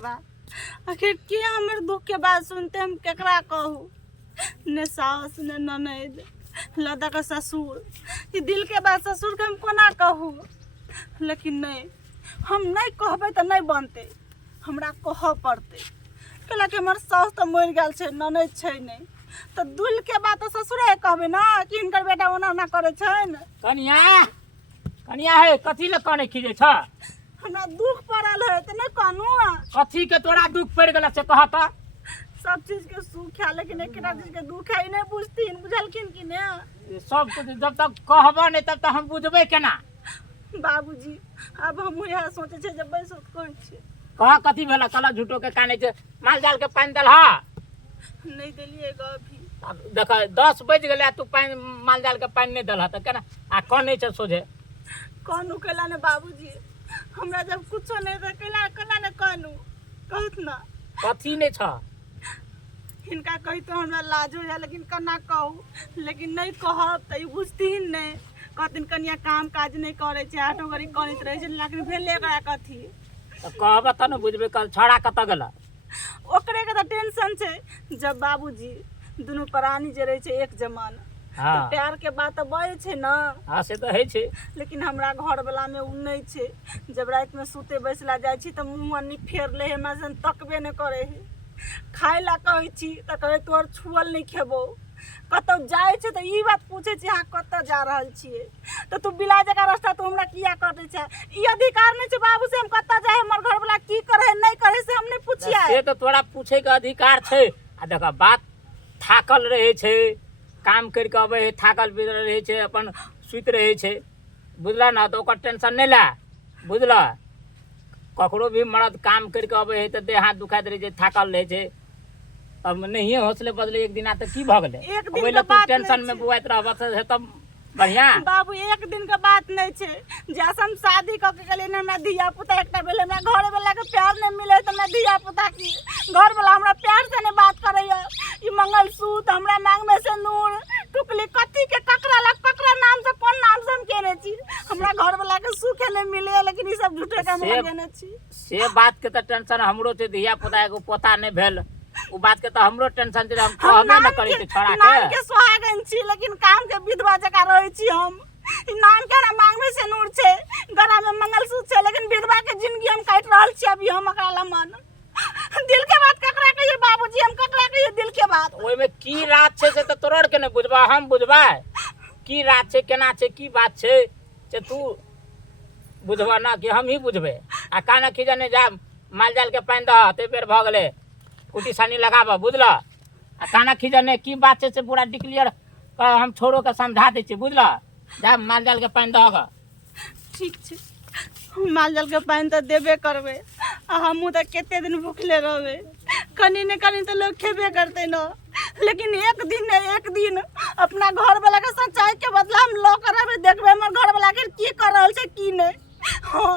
केकरा आखिर के हमर दुख के बात सुनते हम केकरा कहूँ ने सास ने ननद लदा का ससुर ई दिल के बात ससुर के हम कोना कहूँ लेकिन नहीं हम नहीं कहबे तो नहीं बनते हमरा कह पड़ते कैला कि हमर सास तो मर गल छे ननद छे नहीं तो दिल के बात तो ससुरे कहबे ना कि इनकर बेटा ओना ना करे छन कनिया है कथी ले काने खीजे छ हमरा दुख पड़ल है तो नहीं कहनू कथी के तोरा दुख पड़ गेला से कह त सब चीज के सुख है लेकिन एकरा चीज के दुख है नहीं बुझतीन बुझलखिन कि ने सब कुछ जब तक कहबा नहीं तब तक हम बुझबे केना बाबूजी अब हम यह सोचे छे जब बैस कहै छे कह कथी भेला कल झूठो के काने छे माल जाल के पानी दलहा नहीं देलिए ग अभी देख 10 बज गेले तू पानी माल जाल के पानी नहीं दलहा त केना आ कने छे सोझे कहनू कैला ने बाबूजी हमरा जब कुछो नहीं दे कैला कला ने कहनू कहत ना कथी नहीं छ इनका कही तो हमरा लाज हो जा लेकिन कना कहू लेकिन नहीं कहब त ई बुझतीन नहीं कहतिन कनिया काम काज नहीं करे छे आठो घड़ी करत रहे छे लेकिन भेले एकरा कथी त कहबा त न बुझबे कल छड़ा कत गेला ओकरे के त टेंशन छे जब बाबूजी दोनों प्राणी जे रहे छे एक जमान हां तो प्यार के बात तो बय छे ना हां से तो है छे लेकिन हमरा घर वाला में उ नहीं छे जब रात में सूते बैसला जाय छी त मुंह अन्नी फेर ले हमरा जन तकबे न करे है खाय ला कहै छी त कहे तोर छुअल नहीं खेबो कतौ जाय छे त ई बात पूछे छी हां कत जा रहल छिए त तू बिला जका रास्ता तू हमरा किया कटे छे ई अधिकार नहीं छे बाबू से हम कत जाय हमर घर वाला की करे नहीं करे से हम नहीं पूछिया से तो तोरा पूछे के अधिकार छे आ देखा बात थाकल रहे छे काम कर के अबे है थाकल भी रहे छे अपन सुत रहे छे बुझला ना तो ओकर टेंशन नहीं ला बुझला ककरो भी मर्द काम कर के अबे है तो देह हाथ दुखाइत रहे छे थाकल रहे छे अब नहीं हौसले बदले एक दिन आ तो की भ गेले एक दिन ओइ के तू बात टेंशन में बुआइत रहबा से तब बढ़िया बाबू एक दिन के बात नहीं छे जैसे हम शादी क के गेलिए हमरा धिया पुता एकटा भेले हमरा घर वाला के प्यार नहीं मिले त हमरा धिया पुता की घर वाला हमरा प्यार से नहीं बात करैया ई मंगलसूत्र हमरा मांग में से नूर टुकली कथी के ककरा नाम से कोन नाम से हम केने छी हमरा घर वाला के सुख नहीं मिले लेकिन ई सब झूठे के हम केने छी से बात के त टेंशन हमरो छे धिया पुता एगो पोता नहीं भेल उ बात के तो हमरो टेंशन छे हम कहबे न करी के छोड़ा नाम के सुहागन छी लेकिन काम के विधवा जका रहै छी हम ई नाम के ना मांग में से नूर छे गला में मंगलसूत्र छे लेकिन विधवा के जिंदगी हम काट रहल छी अभी हम एकरा ला मन दिल के बात ककरा कहिए बाबूजी हम ककरा कहिए दिल के बात ओइ में की रात छे से त तोरड़ के न बुझबा हम बुझबा की रात छे केना छे की बात छे से तू बुझबा ना कि हम ही बुझबे आ काना की जाने जा माल जाल के पानी द ते बेर भ गेले कुटी सानी लगाबा बुझला आ काना की जाने की बात छे से पूरा डिक्लियर हम छोरो के समझा दे छी बुझला जा माल जाल के पानी दहगा ठीक छे माल जाल के पानी तो देबे करबे आ हमहू तो केते दिन भूखले रहबे कनी ने कनी तो लोग खेबे करते न लेकिन एक दिन अपना घर वाला के सच्चाई के बदला हम लो करबे देखबे हमर घर वाला के की कर रहल छे की नहीं हां